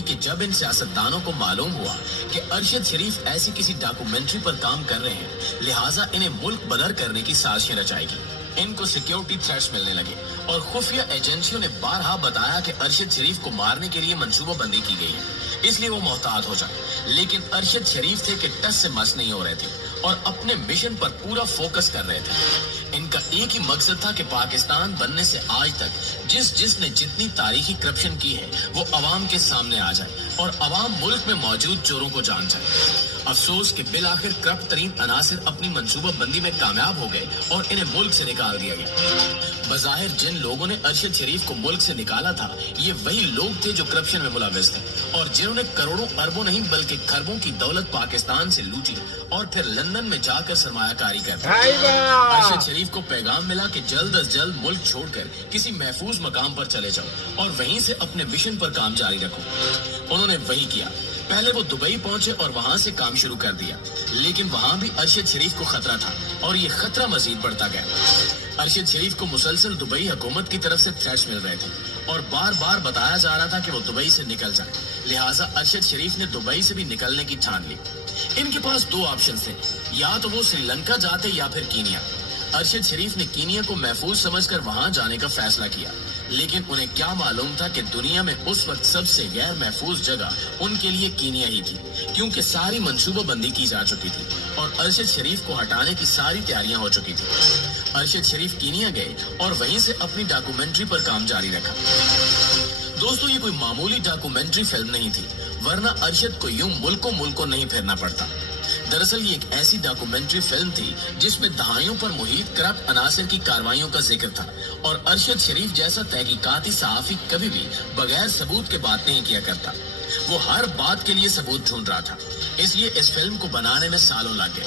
کہ جب ان سیاستدانوں کو معلوم ہوا کہ ارشد شریف ایسی کسی ڈاکومنٹری پر کام کر رہے ہیں، لہٰذا انہیں ملک بدر کرنے کی سازشیں رچائے گی۔ ان کو سیکیورٹی تھریٹس ملنے لگے اور خفیہ ایجنسیوں نے بارہا بتایا کہ ارشد شریف کو مارنے کے لیے منصوبہ بندی کی گئی ہے، اس لیے وہ محتاط ہو جائیں۔ لیکن ارشد شریف تھے کہ ٹس سے مس نہیں ہو رہے تھے اور اپنے مشن پر پورا فوکس کر رہے تھے۔ ان کا ایک ہی مقصد تھا کہ پاکستان بننے سے آج تک جس نے جتنی تاریخی کرپشن کی ہے وہ عوام کے سامنے آ جائے اور عوام ملک میں موجود چوروں کو جان جائے۔ افسوس کہ بالآخر کرپٹ ترین عناصر اپنی منصوبہ بندی میں کامیاب ہو گئے اور انہیں ملک سے نکال دیا گیا۔ بظاہر جن لوگوں نے ارشد شریف کو ملک سے نکالا تھا، یہ وہی لوگ تھے جو کرپشن میں ملوث تھے اور جنہوں نے کروڑوں اربوں نہیں بلکہ کھربوں کی دولت پاکستان سے لوٹی اور پھر لندن میں جا کر سرمایہ کاری کرتے۔ ارشد شریف کو پیغام ملا کہ جلد از جلد ملک چھوڑ کر کسی محفوظ مقام پر چلے جاؤ اور وہیں سے اپنے مشن پر کام جاری رکھو۔ انہوں نے وہی کیا۔ پہلے وہ دبئی پہنچے اور وہاں سے کام شروع کر دیا، لیکن وہاں بھی ارشد شریف کو خطرہ تھا اور یہ خطرہ مزید بڑھتا گیا۔ ارشد شریف کو مسلسل دبئی حکومت کی طرف سے تھریٹس مل رہے تھے اور بار بار بتایا جا رہا تھا کہ وہ دبئی سے نکل جائیں، لہٰذا ارشد شریف نے دبئی سے بھی نکلنے کی ٹھان لی۔ ان کے پاس دو آپشن تھے، یا تو وہ سری لنکا جاتے یا پھر کینیا۔ ارشد شریف نے کینیا کو محفوظ سمجھ کر وہاں جانے کا فیصلہ کیا، لیکن انہیں کیا معلوم تھا کہ دنیا میں اس وقت سب سے غیر محفوظ جگہ ان کے لیے کینیا ہی تھی، کیونکہ ساری منصوبہ بندی کی جا چکی تھی اور ارشد شریف کو ہٹانے کی ساری تیاریاں ہو چکی تھی۔ ارشد شریف کینیا گئے اور وہیں سے اپنی ڈاکومنٹری پر کام جاری رکھا۔ دوستو، یہ کوئی معمولی ڈاکومنٹری فلم نہیں تھی، ورنہ ارشد کو یوں ملکوں نہیں پھرنا پڑتا۔ دراصل یہ ایک ایسی ڈاکومنٹری فلم تھی جس میں دہائیوں پر محیط کرپٹ عناصر کی کارروائیوں کا ذکر تھا اور ارشد شریف جیسا تحقیقاتی صحافی کبھی بھی بغیر ثبوت کے بات نہیں کیا کرتا۔ وہ ہر بات کے لیے ثبوت ڈھونڈ رہا تھا، اس لیے اس فلم کو بنانے میں سالوں لگ گئے۔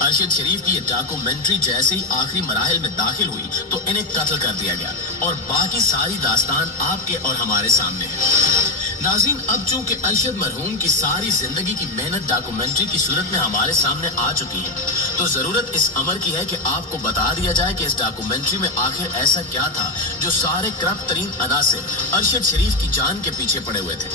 ارشد شریف کی یہ ڈاکومنٹری جیسے ہی آخری مراحل میں داخل ہوئی تو انہیں قتل کر دیا گیا اور باقی ساری داستان آپ کے اور ہمارے سامنے ہے۔ ناظرین، اب چونکہ ارشد مرحوم کی ساری زندگی کی محنت ڈاکومنٹری کی صورت میں ہمارے سامنے آ چکی ہے، تو ضرورت اس امر کی ہے کہ آپ کو بتا دیا جائے کہ اس ڈاکومنٹری میں آخر ایسا کیا تھا جو سارے کرپٹ ترین عناصر ارشد شریف کی جان کے پیچھے پڑے ہوئے تھے۔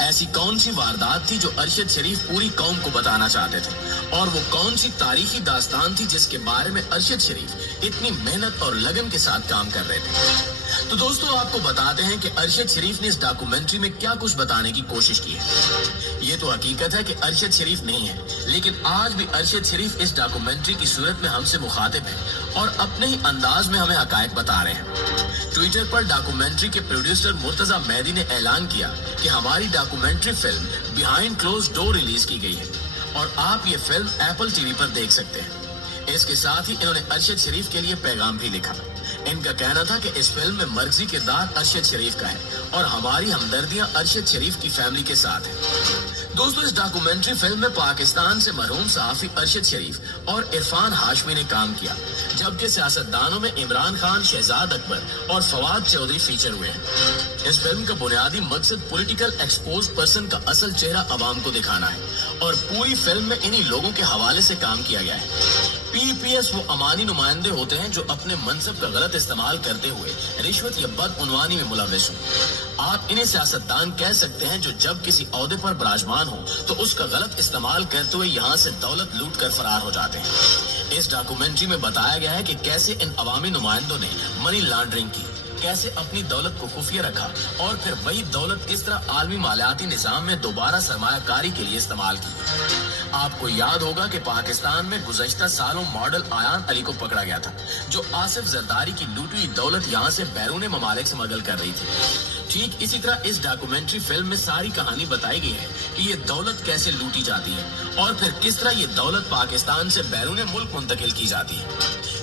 ایسی کون سی واردات تھی جو ارشد شریف پوری قوم کو بتانا چاہتے تھے، اور وہ کون سی تاریخی داستان تھی جس کے بارے میں ارشد شریف اتنی محنت اور لگن کے ساتھ کام کر رہے تھے۔ تو دوستو، آپ کو بتاتے ہیں کہ ارشد شریف نے اس ڈاکومنٹری میں کیا کچھ بتانے کی کوشش کی ہے۔ یہ تو حقیقت ہے کہ ارشد شریف نہیں ہے، لیکن آج بھی ارشد شریف اس ڈاکومنٹری کی صورت میں ہم سے مخاطب ہے اور اپنے ہی انداز میں ہمیں حقائق بتا رہے ہیں۔ ٹویٹر پر ڈاکومنٹری کے پروڈیوسر مرتضی مہدی نے اعلان کیا کہ ہماری ڈاکومنٹری فلم بیہائنڈ کلوز ڈور ریلیز کی گئی ہے اور آپ یہ فلم ایپل ٹی وی پر دیکھ سکتے ہیں۔ اس کے ساتھ ہی انہوں نے ارشد شریف کے لیے پیغام بھی لکھا۔ ان کا کہنا تھا کہ اس فلم میں مرکزی کردار ارشد شریف کا ہے اور ہماری ہمدردیاں ارشد شریف کی فیملی کے ساتھ ہیں۔ دوستو، اس ڈاکومنٹری فلم میں پاکستان سے مرحوم صحافی ارشد شریف اور عرفان ہاشمی نے کام کیا، جبکہ سیاستدانوں میں عمران خان، شہزاد اکبر اور فواد چودھری فیچر ہوئے ہیں۔ اس فلم کا بنیادی مقصد پولیٹیکل ایکسپوز پرسن کا اصل چہرہ عوام کو دکھانا ہے اور پوری فلم میں انہی لوگوں کے حوالے سے کام کیا گیا ہے۔ پی ایس وہ امانی نمائندے ہوتے ہیں جو اپنے منصب کا غلط استعمال کرتے ہوئے رشوت یا بدعنوانی میں ملوث ہوں۔ آپ انہیں سیاستدان کہہ سکتے ہیں جو جب کسی عہدے پر براجمان ہو تو اس کا غلط استعمال کرتے ہوئے یہاں سے دولت لوٹ کر فرار ہو جاتے ہیں۔ اس ڈاکومنٹری میں بتایا گیا ہے کہ کیسے ان عوامی نمائندوں نے منی لانڈرنگ کی، کیسے اپنی دولت کو خفیہ رکھا اور پھر وہی دولت کس طرح عالمی مالیاتی نظام میں دوبارہ سرمایہ کاری کے لیے استعمال کی۔ آپ کو یاد ہوگا کہ پاکستان میں گزشتہ سالوں ماڈل آیان علی کو پکڑا گیا تھا، جو آصف زرداری کی لوٹی ہوئی دولت یہاں سے بیرون ممالک سمگل کر رہی تھی۔ ٹھیک اسی طرح اس ڈاکومنٹری فلم میں ساری کہانی بتائی گئی ہے کہ یہ دولت کیسے لوٹی جاتی ہے اور پھر کس طرح یہ دولت پاکستان سے بیرون ملک منتقل کی جاتی ہے۔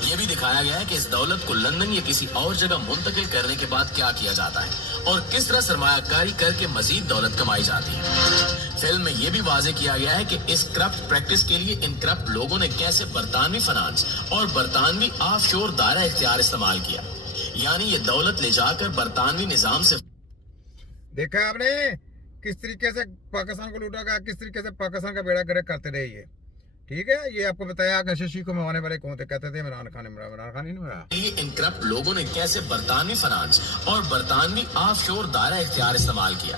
یہ بھی دکھایا گیا ہے کہ اس دولت کو لندن یا کسی اور جگہ منتقل کرنے کے بعد کیا کیا جاتا ہے اور کس طرح سرمایہ کاری کر کے مزید دولت کمائی جاتی ہے۔ فلم میں یہ بھی واضح کیا گیا ہے کہ اس کرپٹ پریکٹس کے لیے ان کرپٹ لوگوں نے کیسے برطانوی فنانس اور برطانوی آف شور دائرہ اختیار استعمال کیا، یعنی یہ دولت لے جا کر برطانوی نظام سے۔ دیکھا آپ نے کس طریقے سے پاکستان کو لوٹا گیا، کس طریقے سے پاکستان کا بیڑا گرک کرتے رہے یہ۔ ٹھیک ہے، یہ آپ کو بتایا کہ ششی کو مروانے والے کون تھے، کہتے تھے عمران خان ہی نہیں مرا۔ ان کرپٹ لوگوں نے کیسے برطانوی فنانس اور برطانوی آف شور دائرہ اختیار استعمال کیا،